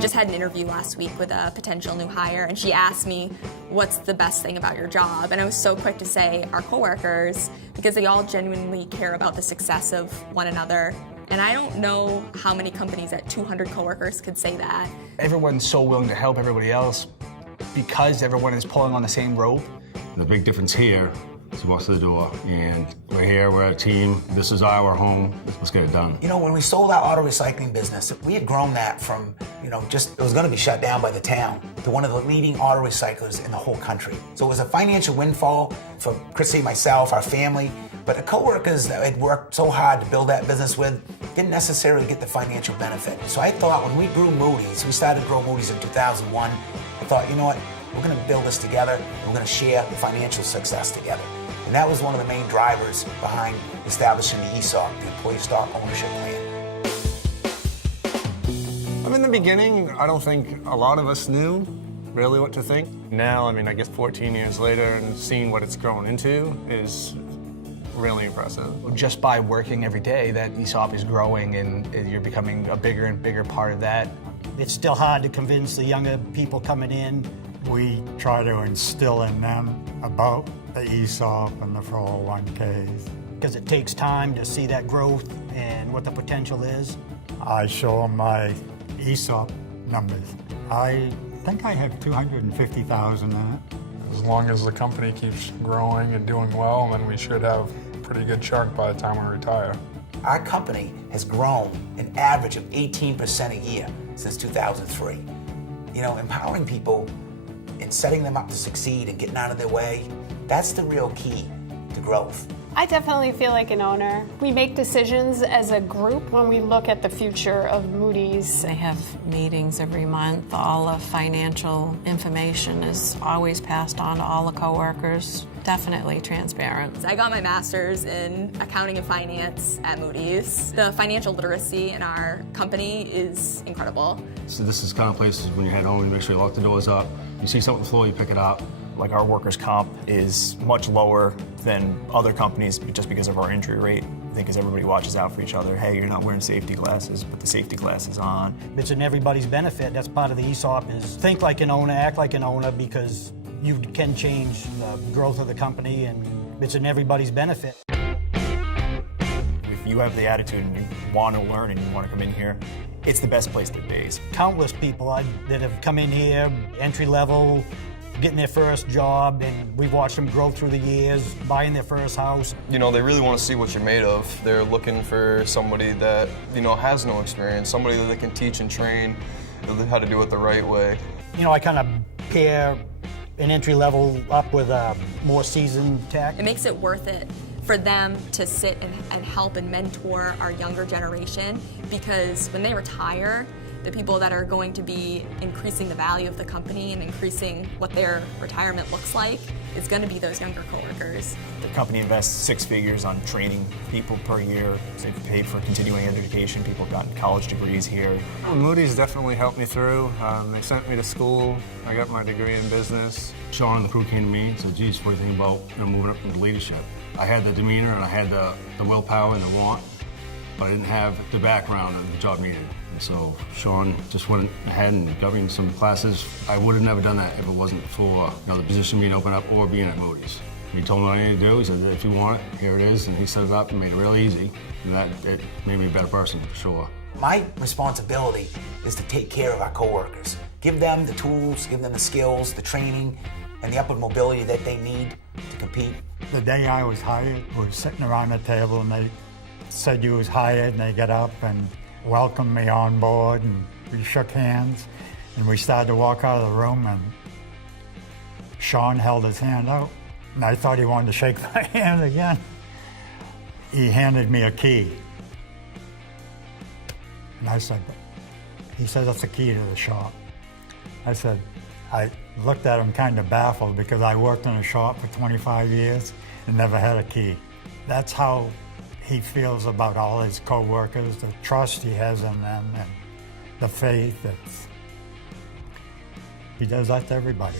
just had an interview last week with a potential new hire, and she asked me, what's the best thing about your job? And I was so quick to say our coworkers, because they all genuinely care about the success of one another. And I don't know how many companies at 200 coworkers could say that. Everyone's so willing to help everybody else because everyone is pulling on the same rope. The big difference here is walk to the door, and we're here, we're a team, this is our home, let's get it done. You know, when we sold our auto recycling business, we had grown that from, it was gonna be shut down by the town, to one of the leading auto recyclers in the whole country. So it was a financial windfall for Chrissy, myself, our family, but the coworkers that had worked so hard to build that business with didn't necessarily get the financial benefit. So I thought when we grew Moody's, we started to grow Moody's in 2001, I thought, you know what, we're gonna build this together, and we're gonna share the financial success together. And that was one of the main drivers behind establishing the ESOP, the Employee Stock Ownership Plan. In the beginning, I don't think a lot of us knew really what to think. Now, I guess 14 years later and seeing what it's grown into is really impressive. Just by working every day, that ESOP is growing and you're becoming a bigger and bigger part of that. It's still hard to convince the younger people coming in. We try to instill in them about the ESOP and the 401ks. Because it takes time to see that growth and what the potential is. I show them my ESOP numbers. I think I have 250,000 in it. As long as the company keeps growing and doing well, then we should have a pretty good chunk by the time we retire. Our company has grown an average of 18% a year since 2003. Empowering people and setting them up to succeed and getting out of their way, that's the real key to growth. I definitely feel like an owner. We make decisions as a group when we look at the future of Moody's. They have meetings every month. All the financial information is always passed on to all the coworkers. Definitely transparent. I got my master's in accounting and finance at Moody's. The financial literacy in our company is incredible. So this is kind of places when you head home, you make sure you lock the doors up. You see something on the floor, you pick it up. Like our workers' comp is much lower than other companies just because of our injury rate. I think as everybody watches out for each other, hey, you're not wearing safety glasses, put the safety glasses on. It's in everybody's benefit. That's part of the ESOP is think like an owner, act like an owner, because you can change the growth of the company and it's in everybody's benefit. If you have the attitude and you want to learn and you want to come in here, it's the best place to be. Countless people that have come in here, entry level, getting their first job, and we've watched them grow through the years, buying their first house. They really want to see what you're made of. They're looking for somebody that, has no experience, somebody that they can teach and train how to do it the right way. I kind of pair an entry level up with a more seasoned tech. It makes it worth it for them to sit and help and mentor our younger generation, because when they retire, the people that are going to be increasing the value of the company and increasing what their retirement looks like is going to be those younger coworkers. The company invests 6 figures on training people per year. So they've paid for continuing education. People have gotten college degrees here. Moody's definitely helped me through. They sent me to school. I got my degree in business. Sean and the crew came to me and said, geez, what do you think about moving up into leadership? I had the demeanor and I had the willpower and the want, but I didn't have the background that the job needed. So Sean just went ahead and got me in some classes. I would have never done that if it wasn't for the position being opened up or being at Moody's. He told me what I needed to do. He said, if you want it, here it is. And he set it up and made it really easy. And it made me a better person, for sure. My responsibility is to take care of our coworkers. Give them the tools, give them the skills, the training, and the upward mobility that they need to compete. The day I was hired, we were sitting around the table and they said you was hired, and they got up and welcomed me on board, and we shook hands, and we started to walk out of the room, and Sean held his hand out, and I thought he wanted to shake my hand again. He handed me a key, and I said, he said, that's the key to the shop. I said, I looked at him kind of baffled because I worked in a shop for 25 years and never had a key. That's how he feels about all his co-workers, the trust he has in them, and the faith. He does that to everybody.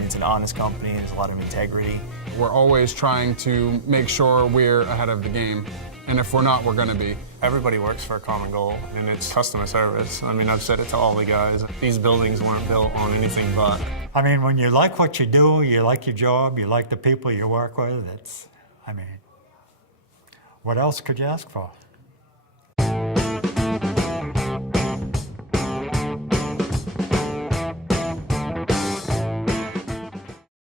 It's an honest company, there's a lot of integrity. We're always trying to make sure we're ahead of the game. And if we're not, we're going to be. Everybody works for a common goal, and it's customer service. I mean, I've said it to all the guys. These buildings weren't built on anything but. I mean, when you like what you do, you like your job, you like the people you work with, I mean, what else could you ask for?